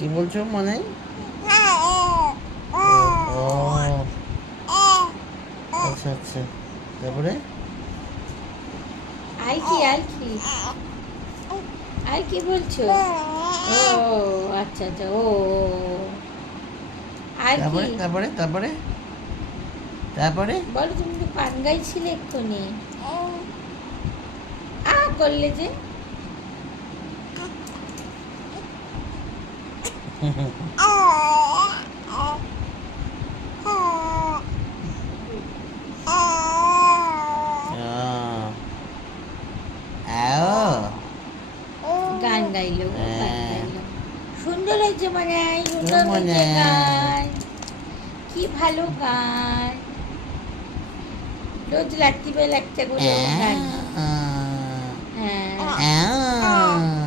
কি বলছো মানে? ও আচ্ছা আচ্ছা, তারপরে আর কি আর কি আর কি বলছো? ও আচ্ছা আচ্ছা, ও আর কি তারপরে তারপরে তারপরে তারপরে বলো? তুমি তো গান গাইছিলে এক্ষুনি, করলে যে। গান গাইলো, গান গাইলো, সুন্দর হয়েছে মানে, সুন্দর হয়েছে গান, কি ভালো গান। রোজ রাত্রিবেলা একটা করে গান। হ্যাঁ।